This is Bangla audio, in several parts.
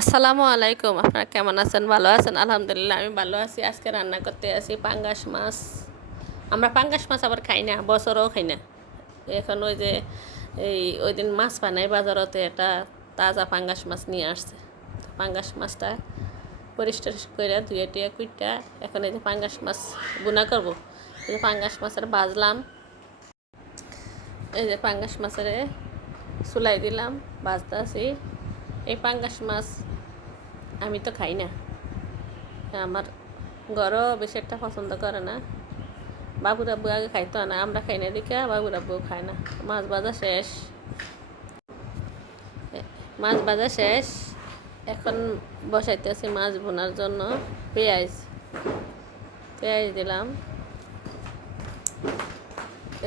আসসালামু আলাইকুম, আপনারা কেমন আছেন? ভালো আছেন? আলহামদুলিল্লাহ, আমি ভালো আছি। আজকে রান্না করতে আসি পাঙ্গাস মাছ। আমরা পাঙ্গাস মাছ আবার খাই না, বছরও খাই না। এখন ওই যে এই ওই দিন মাছ বানাই বাজারতে একটা তাজা পাঙ্গাস মাছ নিয়ে আসছে। পাঙ্গাস মাছটা পরিষ্কার করে ধুয়ে টুয়ে কুইটা এখন এই যে পাঙ্গাস মাছ গুণা করব। এই যে পাঙ্গাস মাছের বাজলাম। এই যে পাঙ্গাস মাছের চুলাই দিলাম বাজতে আছি এই পাঙ্গাস মাছ আমি তো খাই না। আমার ঘরও বেশি একটা পছন্দ করে না। বাবু রাব্বু আগে খাইতো না, আমরা খাই না দেখে বাবু রাব্বু খায় না। মাছ ভাজা শেষ। মাছ ভাজা শেষ। এখন বসাইতেছি মাছ বোনার জন্য। পেঁয়াজ পেঁয়াজ দিলাম।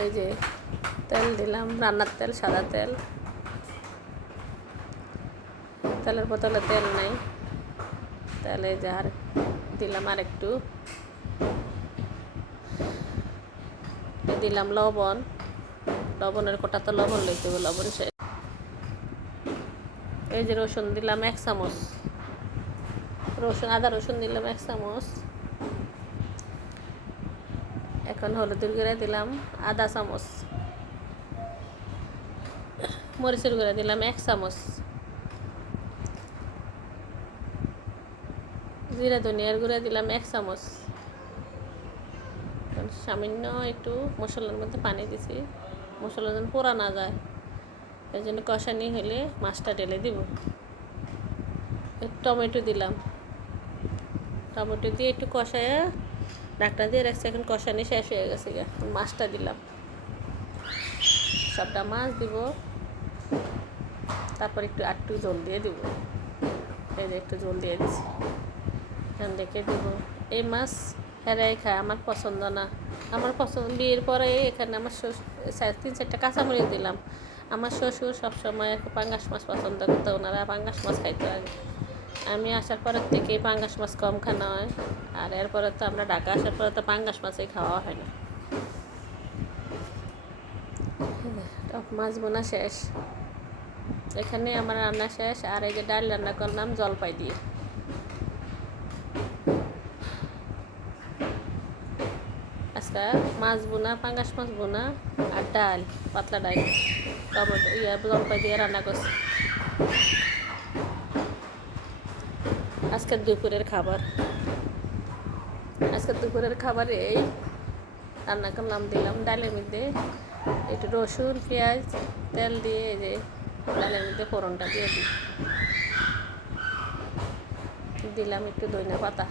এই যে তেল দিলাম, রান্নার তেল, সাদা তেল। তেলের বোতলে তেল নাই। তাহলে যে আর দিলাম আর একটু দিলাম লবণ। লবণের কোটা তো লবণ লইতে হবে, লবণ শেষ। এই যে রসুন দিলাম এক চামচ। রসুন, আদা রসুন দিলাম এক চামচ। এখন হলুদের গুঁড়া দিলাম আধা চামচ। মরিচের গুঁড়া দিলাম এক চামচ। জিরা ধনিয়ার গুঁড়া দিলাম এক চামচ। সামান্য একটু মশলার মধ্যে পানি দিছি। মশলা যেন পোড়া না যায়। এই জন্য কষানি হলে মাছটা ঢেলে দিব। টমেটো দিলাম। টমেটো দিয়ে একটু কষায় ডাকটা দিয়ে রাখছি, এখন কষানি শেষ হয়ে গেছে এখন মাছটা দিলাম। সবটা মাছ দিব। তারপর একটু একটু জল দিয়ে দিব। এই একটু জল দিয়ে দিছি। এখন দেখে দিব? এই মাছ হেরাই খায়, আমার পছন্দ না। আমার পছন্দ, বিয়ের পরে এখানে আমার শ্বশুর তিন, চারটা কাঁচামরিচ দিলাম। আমার শ্বশুর সবসময় পাঙ্গাস মাছ পছন্দ করতো, ওনারা পাঙ্গাস মাছ খাইতো আগে। আমি আসার পরের থেকে পাঙ্গাস মাছ কম খাওয়া হয়, আর এরপরে তো আমরা ঢাকা আসার পরে তো পাঙ্গাস মাছই খাওয়া হয় না। টক মাছ বোনা শেষ। এখানে আমার রান্না শেষ, আর এই যে ডাল রান্না করলাম জলপাই দিয়ে। আজকে মাছ বোনা, পাঙ্গাস মাছ বোনা আর ডাল, পাতলা ডাল, টমেটো, ইয়া জলপাই দিয়ে রান্না করছি। আজকের দুপুরের খাবার। আজকের দুপুরের খাবার এই, রান্না করলাম, দিলাম ডালের মধ্যে একটু রসুন, পেঁয়াজ, তেল দিয়ে এই যে ডালের মধ্যে ফোড়নটা দিয়ে দিই। দিলাম একটু দইনা পাতা।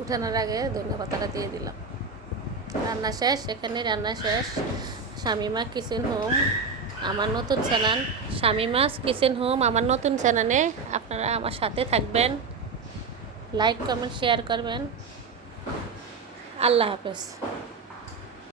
উঠানোর আগে ধনিয়া পাতাটা দিয়ে দিলাম। রান্না শেষ, এখানে রান্না শেষ। শামিমা কিচেন হোম আমার নতুন চ্যানেল। শামিমাস কিচেন হোম আমার নতুন চ্যানেলে আপনারা আমার সাথে থাকবেন। লাইক কমেন্ট শেয়ার করবেন। আল্লাহ হাফেজ।